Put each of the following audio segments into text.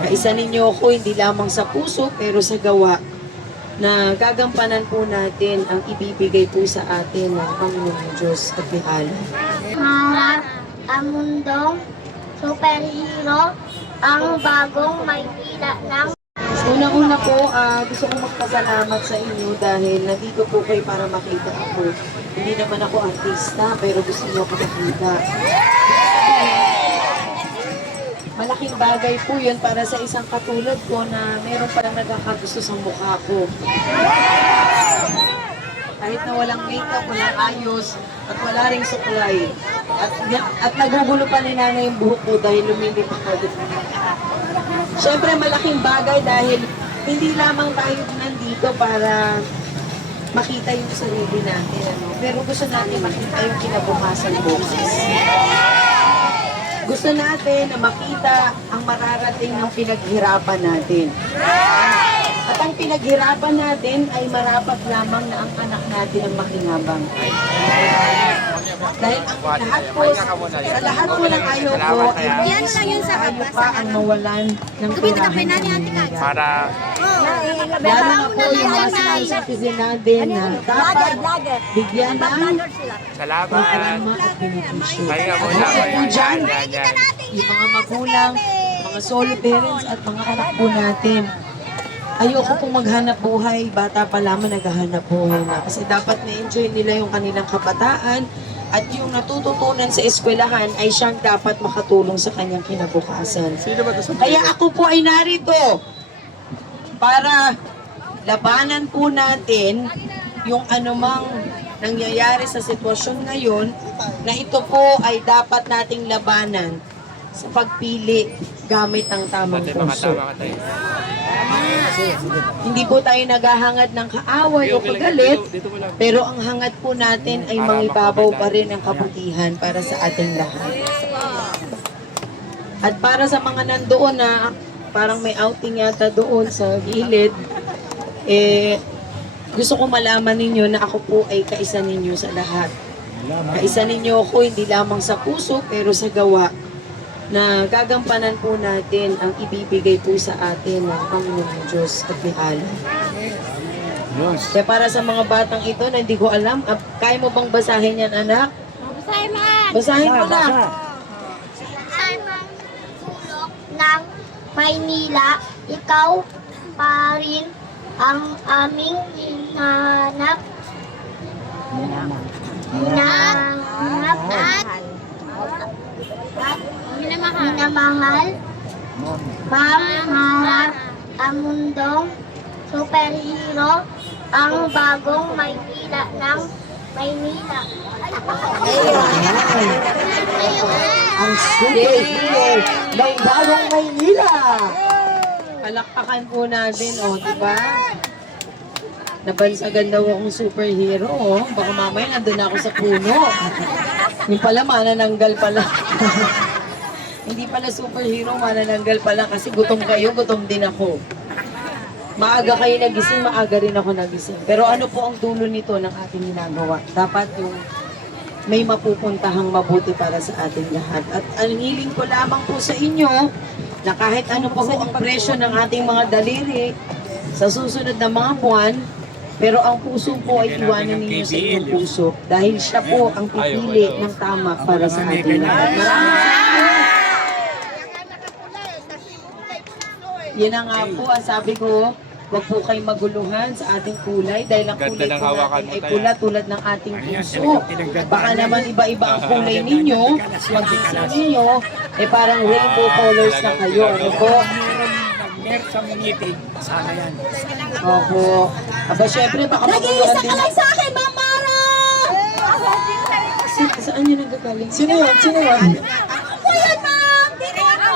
Kaisa ninyo ako hindi lamang sa puso pero sa gawa na gagampanan po natin ang ibibigay po sa atin ng Panginoong Diyos at ni Allah. Ang mundong superhero, ang bagong Maynila ng... Unang-una po, gusto kong magpasalamat sa inyo dahil nandito po kayo para makita ako. Hindi naman ako artista, pero gusto niyo ako makita. Malaking bagay po yun para sa isang katulad ko na meron palang nagkakagusto sa mukha ko. Kahit na walang makeup, walang ayos, at wala ring suklay. At nagugulo pa ni nanay yung buhok ko dahil lumilipot ko. Siyempre malaking bagay dahil hindi lamang tayo nandito para makita yung sarili natin. Pero gusto natin makita yung kinabukasan bukas. Gusto natin na makita ang mararating ng pinaghirapan natin. At ang pinaghirapan natin ay marapat lamang na ang anak natin ang makinabang. Dahil ang lahat po, sa lahat po ng ayaw ko, ay ayaw pa ang mawalan ng tirahan ng Manila. Lalo na po yung mga citizen natin na dapat bigyan ng programa at benepisyo. At kasi po dyan, yung mga magulang, mga solo parents at mga anak po natin, ayoko pong maghanap buhay, bata pa lamang naghahanap buhay na. Kasi dapat na-enjoy nila yung kanilang kabataan at yung natututunan sa eskwelahan ay siyang dapat makatulong sa kanyang kinabukasan. Kaya ako po ay narito para labanan po natin yung anumang nangyayari sa sitwasyon ngayon na ito po ay dapat nating labanan sa pagpili gamit ang tamang puso. Hindi po tayo naghahangad ng kaaway o kagalit, pero ang hangad po natin ay mangibabaw pa rin ang kabutihan para sa ating lahat. At para sa mga nandoon na parang may outing yata doon sa gilid, gusto ko malaman ninyo na ako po ay kaisa ninyo sa lahat. Kaisa ninyo ako hindi lamang sa puso pero sa gawa na gagampanan po natin ang ibibigay po sa atin ng Panginoong Diyos at ni Allah. Kaya para sa mga batang ito na hindi ko alam, kaya mo bang basahin yan, anak? Basahin mo! Basahin mo na! Sulok ng Maynila, ikaw pa rin ang aming hinanap minamahal, pangharap ang mundong superhero, ang bagong Maynila ng Maynila. Ang superhero ng bagong Maynila! Palakpakan po natin, di ba? Nabansagan daw akong superhero, Baka mamaya nandun ako sa puno. Yung pala, manananggal pala. Hindi pala superhero, manananggal pala kasi gutom kayo, gutom din ako. Maaga kayo nagising, maaga rin ako nagising. Pero ano po ang dulo nito ng ating ginagawa? Dapat yung may mapupuntahang mabuti para sa ating lahat. At ang hiling ko lamang po sa inyo, na kahit ano po ang presyo ng ating mga daliri sa susunod na mga buwan, pero ang puso po ay iwanan ninyo sa inyong puso dahil siya po ang pipili ng tama para sa ating lahat. Yan na nga po ang sabi ko, huwag po kayong maguluhan sa ating kulay dahil ang kulay po natin ay pula tulad ng ating puso. Baka naman iba-iba ang kulay ninyo, pag-isip ninyo, parang rainbow colors na kayo. Ano po? Sa miniti, sana yan. Opo. Aba, syempre, baka maguluhan din. Nag-iisa sa akin, Mamara! Saan yun nagagaling? Sino yun? Sino yun? Ako yan, ma'am! Dito ako!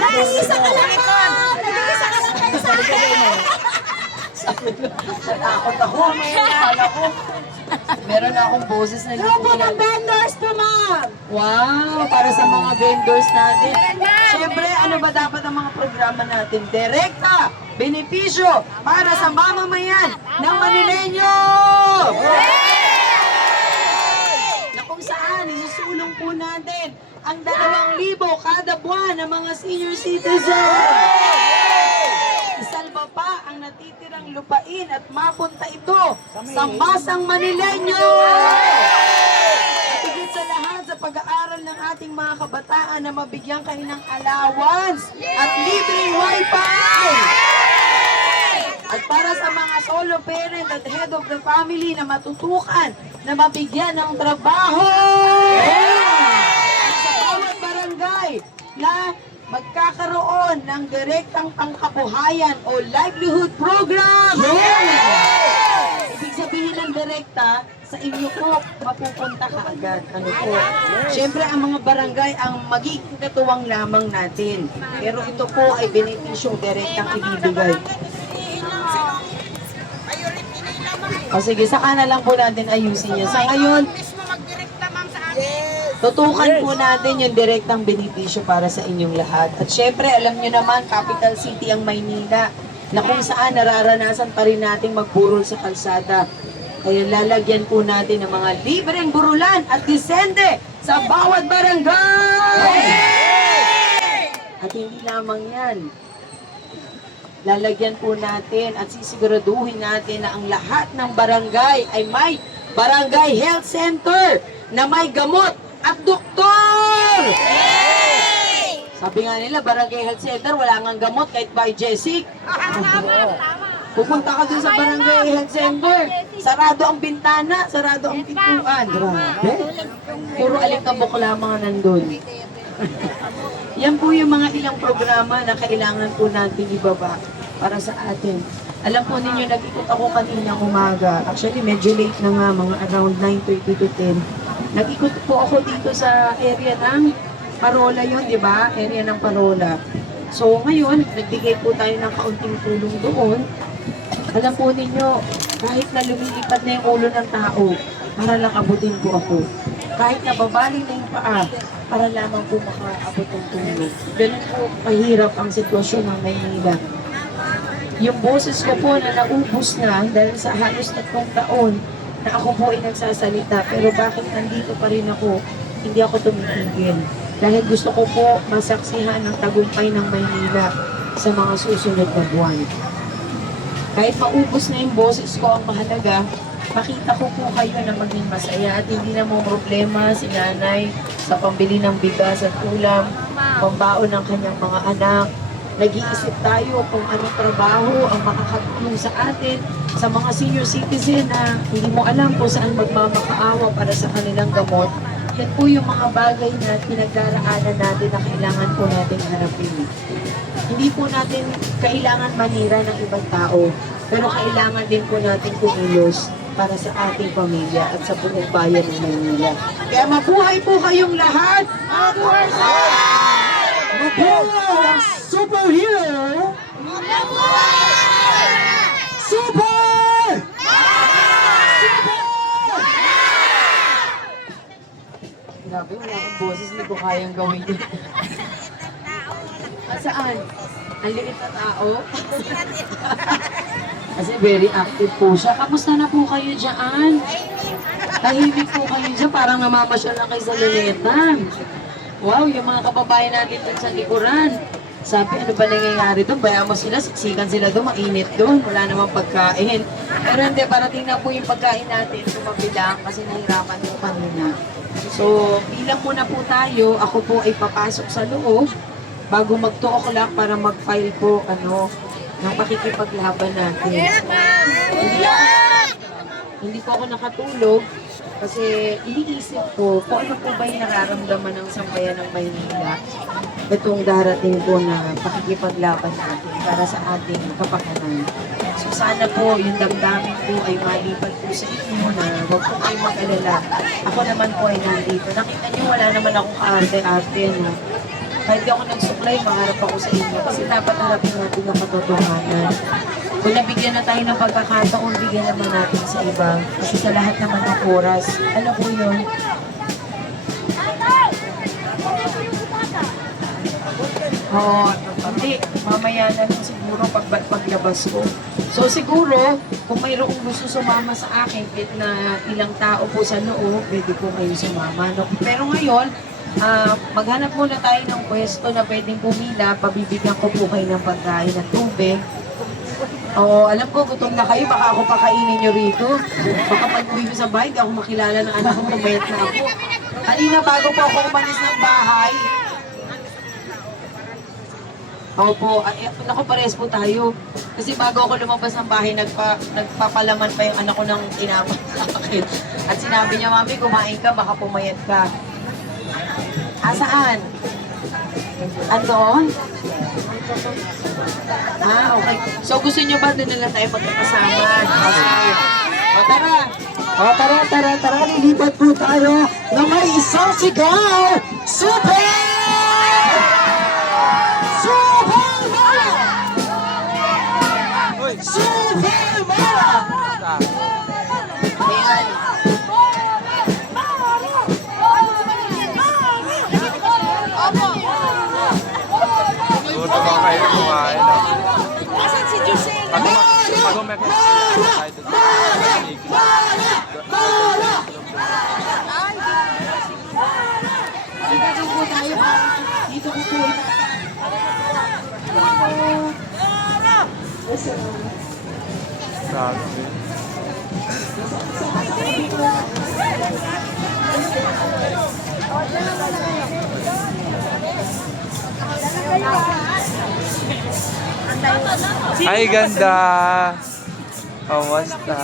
Nag-iisa ka lang, ma'am! Nag-iisa ka lang kayo sa akin! Natakot ako. Kala ko. Meron na akong boses na hindi ko Grupo ng vendors to, ma'am! Wow! Para sa mga vendors natin. Siyempre, ano ba dapat ang mga programa natin? Direkta! Benepisyo para sa mamamayan ng Manileño! Na kung saan, isusulong po natin ang 2,000 kada buwan ng mga senior citizens! kanilang lupain at mapunta ito sa masang Manileño. At higit sa lahat sa pag-aaral ng ating mga kabataan na mabigyan kayo ng allowance at libreng wifi. At para sa mga solo parent at head of the family na matutukan na mabigyan ng trabaho. At sa bawat barangay na magkakaroon ng direktang pangkabuhayan o livelihood program. Ibig sabihin ng direkta, sa inyo po mapupunta ka agad. Ano po? Siyempre ang mga barangay ang magiging katuwang lamang natin. Pero ito po ay benepisyong direktang ibibigay. O sige, saka na lang po natin ayusin yan. Sa ngayon, tutukan po natin yung direktang benepisyo para sa inyong lahat. At syempre, alam nyo naman, capital city ang Maynila, na kung saan nararanasan pa rin nating magburol sa kalsada. Kaya lalagyan po natin ng mga libreng burulan at disende sa bawat barangay! At hindi lamang yan. Lalagyan po natin at sisiguraduhin natin na ang lahat ng barangay ay may barangay health center na may gamot at doktor! Sabi nga nila, barangay health center, wala ngang gamot kahit by Jessic. Pupunta ka dun sa barangay health center, sarado ang bintana, sarado ang pintuan. Grabe. Puro alikabok lamang nandun. Yan po yung mga ilang programa na kailangan po natin ibaba para sa atin. Alam po ninyo, nag-ikot ako kaninang umaga. Actually, medyo late na nga, mga around 9:30 to 10. Nag-ikot po ako dito sa area ng Parola yon, di ba? Area ng Parola. So, ngayon, nagbigay po tayo ng kaunting tulong doon. Alam po ninyo, kahit na lumilipad na yung ulo ng tao, para lang abutin po ako. Kahit nababali na yung paa, para lamang po makaabot ng tulong. Ganun po kahirap ang sitwasyon ng Maynila. Yung boses ko po na naubos na dahil sa halos 3 taon na ako po ay nagsasalita. Pero bakit nandito pa rin ako? Hindi ako tumitigil. Dahil gusto ko po masaksihan ng tagumpay ng Maynila sa mga susunod na buwan. Kahit maubos na yung boses ko, ang mahalaga, makita ko po kayo na maging masaya at hindi na mo problema si nanay sa pambili ng bigas at ulam, pambaon ng kanyang mga anak. Nag-iisip tayo kung anong trabaho ang makakatulong sa atin, sa mga senior citizen na hindi mo alam kung saan magmamakaawa para sa kanilang gamot. Yan po yung mga bagay na pinagdaraanan natin na kailangan po natin harapin. Hindi po natin kailangan manira ng ibang tao, pero kailangan din po natin kumilos para sa ating pamilya at sa buong bayan ng Maynila. Kaya mabuhay po kayong lahat! Mabuhay sa mabuhay ang superhero! Super! Grabe, wala akong boses, hindi ko kayang gawin yun. Saan? Ang liit na tao? Kasi very active po siya. Kamusta na po kayo dyan? Tahimik po kayo dyan, parang namamasyal na kayo sa Luneta. Wow, yung mga kababayan natin dun sa likuran. Sabi, ano ba nangyayari doon? Bayaan mo sila, siksikan sila doon, mainit doon, wala namang pagkain. Pero hindi, parating na po yung pagkain natin, tumabilang kasi nahirapan yung kanina. So, bilang muna po tayo, ako po ay papasok sa loob bago mag-2 o'clock para mag-file po, ng pakikipaglaban natin. Hindi po ako nakatulog kasi iniisip ko kung ano po ba yung nararamdaman ng sambayan ng Maynila itong darating po na pakikipaglaban natin para sa ating kapakanan. So sana po yung damdamin po ay malipat po sa inyo na huwag po kayo mag-alala. Ako naman po ay nandito. Nakita niyo wala naman akong kaarte-arte na kahit di ako nagsuklay, maharap ako sa inyo kasi dapat harapin natin ang katotohanan. Kung nabigyan na tayo ng pagkakataon, bigyan naman natin sa iba. Kasi sa lahat naman ng oras, ano po yun? Oo, hindi. Mamaya na lang siguro paglabas ko. So siguro, kung mayroong gusto sumama sa akin, kahit na ilang tao po sa loob, pwede po kayo sumama. No? Pero ngayon, maghanap muna tayo ng pwesto na pwedeng pumila, pabibigyan ko po kayo ng pagkain at tubig. Oo, alam ko, gutom na kayo. Baka ako pakainin nyo rito. Baka pag-uwi ko sa bahay, di ako makilala ng anak ko, pumayat na ako. Kanina, bago po ako umalis ng bahay. Opo, naku, pares po tayo. Kasi bago ako lumabas ng bahay, nagpapalaman pa yung anak ko ng tinapay sa akin. At sinabi niya, Mami, kumain ka, baka pumayat ka. Saan? Andon? Okay. So gusto niyo ba doon na lang tayo magkakasama? Okay. Tara. Lilipat po tayo na may isang sigaw! Super! Super Mara! Ayan. Gusto ba kayo kumain? Asan si Jose? Pag umek tayo doon. Dito po tayo. Dito ko po. Sabi. Ay, ganda! Kamusta?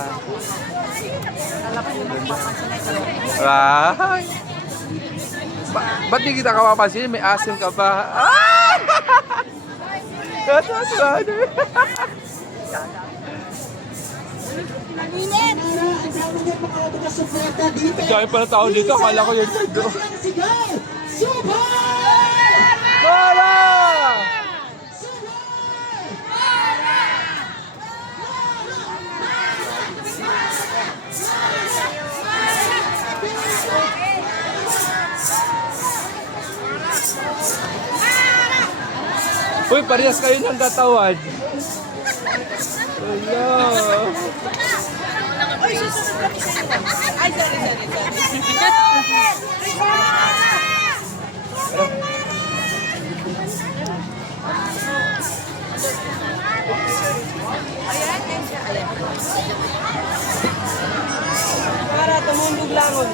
Wow! Ba't di kita kapapansin? May asim ka pa. Ah! That's funny. Dahil pala tao dito, akala ko yun. Mara! Uy, parehas kayo ng katawan. Hello. Ay, susunod kami sa'yo. Ay, sorry. Para tumundog langon.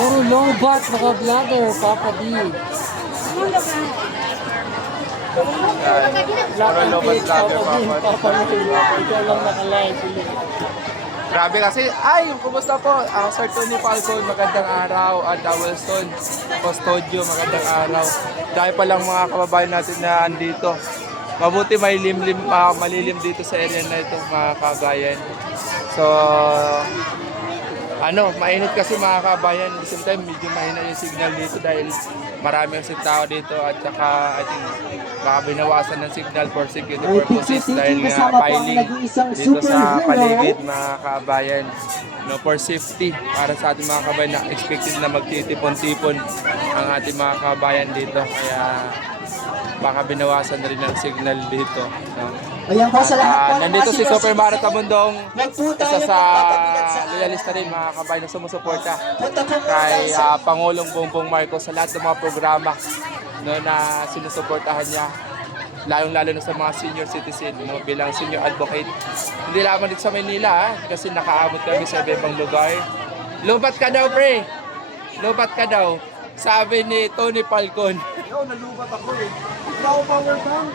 Oh, lowbat, naka-vlogger, Papa D. Para lobat vlogger, Papa D. Ikaw lang naka-live. Grabe kasi, kumusta po? Sir Tony Falcon, magandang araw. At Wilson Custodio, magandang araw. Dahil palang mga kababayan natin na andito. Mabuti may malilim dito sa area na ito, mga kabayan. So, mainit kasi mga kabayan. At the same time, medyo mahina yung signal dito dahil marami ang tao dito at saka I think baka binawasan ng signal for security purposes dahil nga piling dito sa paligid mga kabayan. For safety para sa ating mga kabayan na expected na magtitipon-tipon ang ating mga kabayan dito. Kaya baka binawasan na rin ang signal dito. Ayan po sa lahat po. Nandito si Super Mara Tamundong, isa sa loyalista rin mga kabayan na sumusuporta kay Pangulong Bongbong Marcos sa lahat ng mga programa na sinusuportahan niya. Lalong-lalo na sa mga senior citizen bilang senior advocate. Hindi lamang dito sa Manila kasi nakaabot kami sa ibang lugar. Lubat ka daw, pre! Lubat ka daw. Sabi ni Tony Falcon. Yo, nalubat ako eh. Wala ako power bank.